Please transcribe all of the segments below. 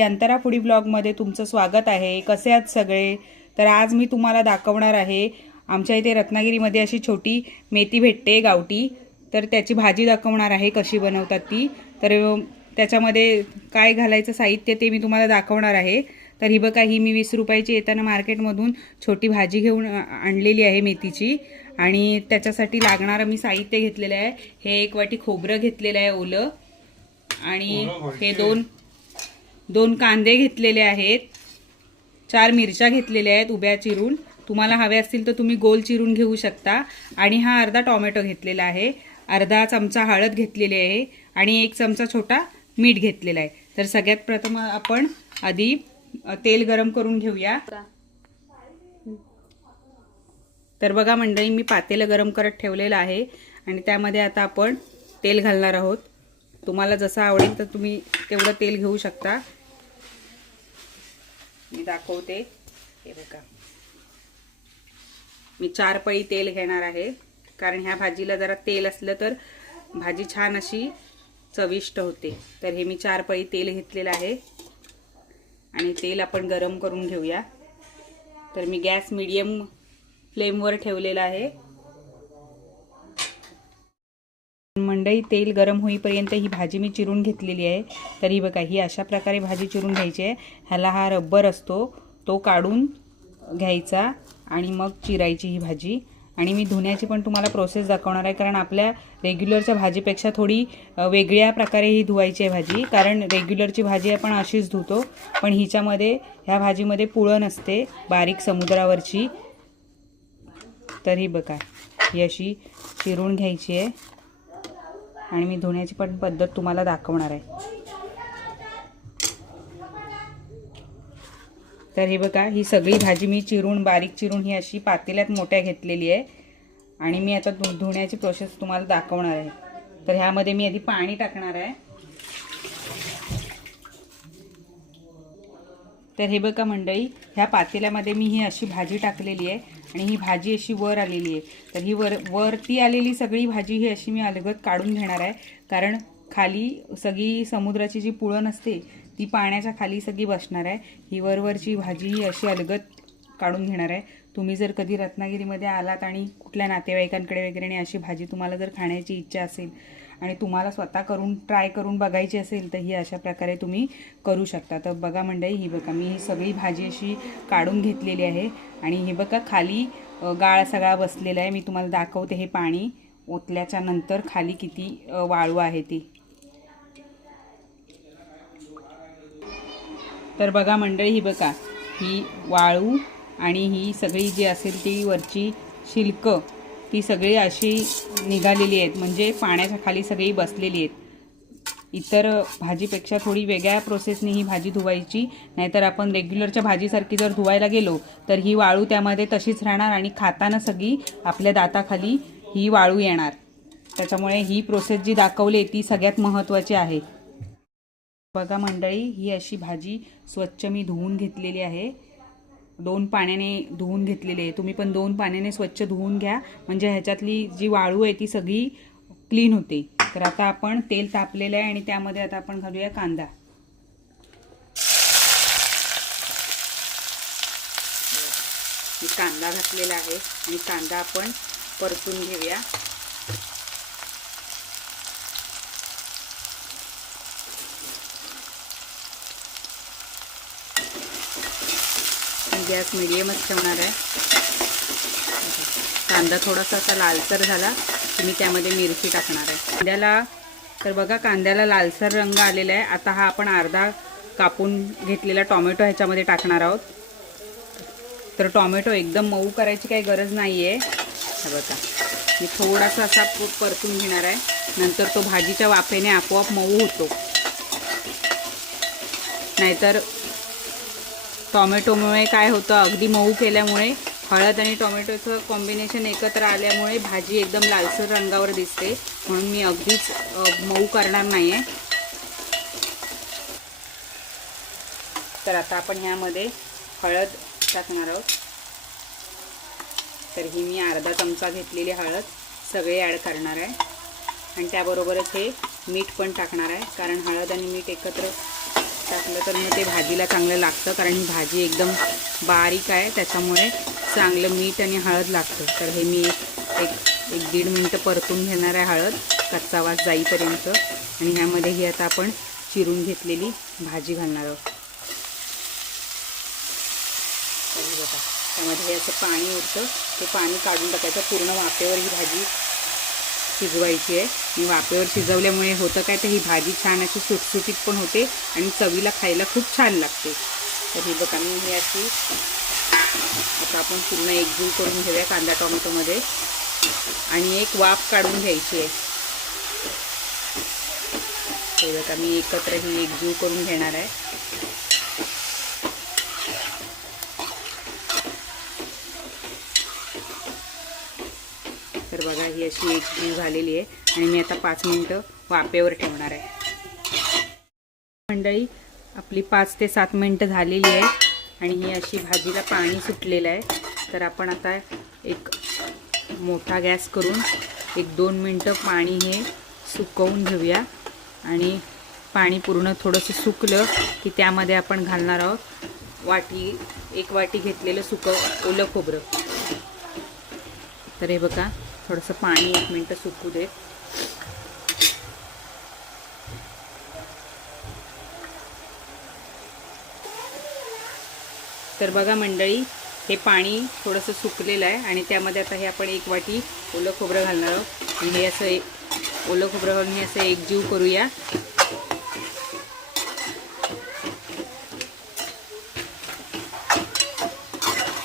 अंतरा foodie ब्लॉगमध्ये तुमचं स्वागत आहे। कसे आहात सगळे? तर आज मी तुम्हाला दाखवणार आहे आमच्या इथे रत्नागिरीमध्ये अशी छोटी मेथी भेटते गावठी, तर त्याची भाजी दाखवणार आहे कशी बनवतात ती। तर त्याच्यामध्ये काय घालायचं साहित्य ते मी तुम्हाला दाखवणार आहे। तर ही बघा, ही मी 20 रुपयाची येताना मार्केटमधून छोटी भाजी घेऊन आणलेली आहे मेथीची। आणि त्याच्यासाठी लागणारं मी साहित्य घेतलेलं आहे। हे 1 वाटी खोबरं घेतलेलं आहे ओलं, आणि हे दोन कांदे घेतलेले आहेत, 4 मिरच्या घेतलेल्या आहेत उभ्या चिरून, तुम्हाला हवे असतील तर तुम्ही गोल चिरून घेऊ शकता। आणि हा अर्धा टोमॅटो घेतलेला आहे, अर्धा चमचा हळद घेतलेली आहे, आणि 1 चमचा छोटा मीठ घेतलेला आहे। तर सगळ्यात प्रथम आपण आधी तेल गरम करून घेऊया। तर बघा मंडळी, मी पातेलं गरम करत ठेवलेलं आहे आणि त्यामध्ये आता आपण तेल घालणार आहोत। तुम्हाला जसं आवडेल तर तुम्ही तेवढं तेल घेऊ शकता। मी दाखवते, हे बघा, मी 4 पळी तेल घेणार आहे, कारण ह्या भाजीला जरा तेल असलं तर भाजी छान अशी चविष्ट होते। तर हे मी 4 पळी तेल घेतलेलं आहे आणि तेल आपण गरम करून घेऊया। तर मी गॅस मीडियम फ्लेमवर ठेवलेला आहे। मंडई, तेल गरम होईपर्यंत ही भाजी मी चिरून घेतलेली आहे। तर ही बघा, ही अशा प्रकारे भाजी चिरून घ्यायची आहे। ह्याला हा रब्बर असतो तो काढून घ्यायचा आणि मग चिरायची ही भाजी। आणि मी धुण्याची पण तुम्हाला प्रोसेस दाखवणार आहे, कारण आपल्या रेग्युलरच्या भाजीपेक्षा थोडी वेगळ्या प्रकारे ही धुवायची आहे भाजी। कारण रेग्युलरची भाजी आपण अशीच धुतो, पण ह्या भाजीमध्ये पुळण असते बारीक समुद्रावरची। तर ही बघा, ही अशी चिरून घ्यायची आहे आणि मी धुण्याची पण पद्धत तुम्हाला दाखवणार आहे। तर हे बघा, ही सगळी भाजी मी बारीक चिरून ही अशी पातेल्यात मोठ्या घेतलेली आहे आणि मी आता धुण्याची प्रोसेस तुम्हाला दाखवणार आहे। तर ह्यामध्ये मी आधी पाणी टाकणार आहे। तर हे बघा मंडळी, ह्या पातेल्यामध्ये मी ही अशी भाजी टाकलेली आहे आणि ही भाजी अशी वर आलेली आहे। तर ही वरती आलेली सगळी भाजी ही अशी मी अलगद काढून घेणार आहे, कारण खाली सगळी समुद्राची जी पुळण असते ती पाण्याच्या खाली सगळी बसणार आहे। ही वरची भाजी ही अशी अलगद काढून घेणार आहे। तुम्ही जर कधी रत्नागिरीमध्ये आलात आणि कुठल्या नातेवाईकांकडे वगैरे अशी भाजी तुम्हाला जर खाण्याची इच्छा असेल आणि तुम्हाला स्वतः ट्राय करून बघायची असेल तर ही अशा प्रकारे तुम्ही करू शकता। तर बघा मंडळी, ही बघा, मी ही सगळी भाजी अशी काढून घेतलेली आहे आणि हे बघा, खाली गाळ सगळा बसलेला आहे। मी तुम्हाला दाखवते हे पाणी ओतल्याच्या नंतर खाली किती वाळू आहे ती। तर बघा मंडळी, ही बघा, ही वाळू आणि ही सगळी जी असेल ती वरची शिल्क ती सगळी अशी निघालेली आहेत, म्हणजे पाण्याच्या खाली सगळी बसलेली आहेत। इतर भाजीपेक्षा थोडी वेगळ्या प्रोसेसने ही भाजी धुवायची, नाहीतर आपण रेग्युलरच्या भाजीसारखी जर धुवायला गेलो तर ही वाळू त्यामध्ये तशीच राहणार आणि खाताना सगळी आपल्या दाताखाली ही वाळू येणार। त्याच्यामुळे ही प्रोसेस जी दाखवली ती सगळ्यात महत्त्वाची आहे। बघा मंडळी, ही अशी भाजी स्वच्छ मी धुवून घेतलेली आहे, 2 पाण्याने धुवून घेतलेली आहे। तुम्ही पण 2 पाण्याने स्वच्छ धुवून घ्या, म्हणजे ह्याच्यातली जी वाळू आहे ती सगळी क्लीन होते। तर आता आपण तेल तापलेलं आहे आणि त्यामध्ये आता आपण घालूया कांदा। मी कांदा घातलेला आहे आणि कांदा आपण परतून घेऊया। गॅस मीडियमच ठेवणार आहे। कांदा थोडासा असा लालसर झाला की मी त्यामध्ये मिरची टाकणार आहे कांद्याला। तर बघा, कांद्याला लालसर रंग आलेला आहे। आता हा आपण अर्धा कापून घेतलेला टोमॅटो ह्याच्यामध्ये टाकणार आहोत। तर टोमॅटो एकदम मऊ करायची काही गरज नाही आहे। हे बघा, मी थोडासा असा परतून घेणार आहे, नंतर तो भाजीच्या वाफेने आपोआप मऊ होतो। नाहीतर टोमॅटोमुळे काय होतं, अगदी मऊ केल्यामुळे हळद आणि टोमॅटोचं कॉम्बिनेशन एकत्र आल्यामुळे भाजी एकदम लालसर रंगावर दिसते, म्हणून मी अगदीच मऊ करणार नाही आहे। तर आता आपण ह्यामध्ये हळद टाकणार आहोत। तर ही मी अर्धा चमचा घेतलेली हळद सगळे ॲड करणार आहे आणि त्याबरोबरच हे मीठ पण टाकणार आहे, कारण हळद आणि मीठ एकत्र टाकलं तर मग ते भाजीला चांगलं लागतं, कारण ही भाजी एकदम बारीक आहे, त्याच्यामुळे चांगलं मीठ आणि हळद लागतं. तर हे मी एक दीड मिनटं परतून घेणार आहे हळद कच्चा वास जाईपर्यंत. आणि ह्यामध्ये ही आता आपण चिरून घेतलेली भाजी घालणार आहोत. बघा त्यामध्ये हे असं पाणी उरतं, ते पाणी काढून टाकायचं. पूर्ण वाफेवर ही भाजी शिजवायची आहे. आणि वाफेवर शिजवल्यामुळे होतं काय, तर ही भाजी छान अशी सुटसुटीत पण होते आणि चवीला खायला खूप छान लागते. तर ही बघा मी ही अशी आता आपण पूर्ण एकजीव करून घेऊया कांदा टोमॅटोमध्ये आणि एक वाफ काढून घ्यायची आहे. हे बघा मी एकत्र ही एकजीव करून घेणार आहे. तर बघा ही अशी एकजीव झालेली आहे आणि मी आता 5 मिनिटं वाफेवर ठेवणार आहे. मंडळी आपली 5 ते 7 मिनिटं झालेली आहे आणि ही अशी भाजीला पाणी सुटलेलं आहे. तर आपण आता एक मोठा गॅस करून 1-2 मिनिटं पाणी हे सुकवून घेऊया. आणि पाणी पूर्ण थोडंसं सुकलं की त्यामध्ये आपण घालणार आहोत 1 वाटी घेतलेलं ओलं खोबरं. तर हे बघा थोडंसं पाणी 1 मिनिट सुकू दे. तर बघा मंडळी हे पाणी थोडंसं सुकलेलं आहे आणि त्यामध्ये आता हे आपण 1 वाटी ओलं खोबरं घालणार आहोत. आणि हे असं ओलं खोबरं घालून हे असं एकजीव करूया.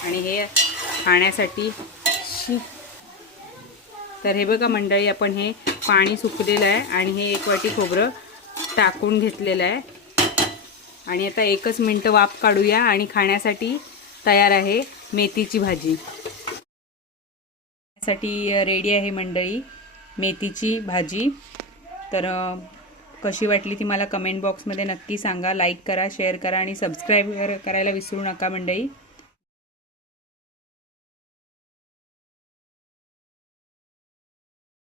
आणि हे खाण्यासाठी तर हे बघा मंडळी आपण हे पाणी सुकलेलं आहे आणि हे 1 वाटी खोबरं टाकून घेतलेलं आहे. आणि आता 1च मिनिट वाफ काढूया आणि खाण्यासाठी तयार आहे मेथीची भाजी. साठी रेडी आहे मंडळी मेथीची भाजी. तर कशी वाटली ती मला कमेंट बॉक्समध्ये नक्की सांगा. लाईक करा, शेअर करा आणि सबस्क्राईब करायला विसरू नका मंडळी.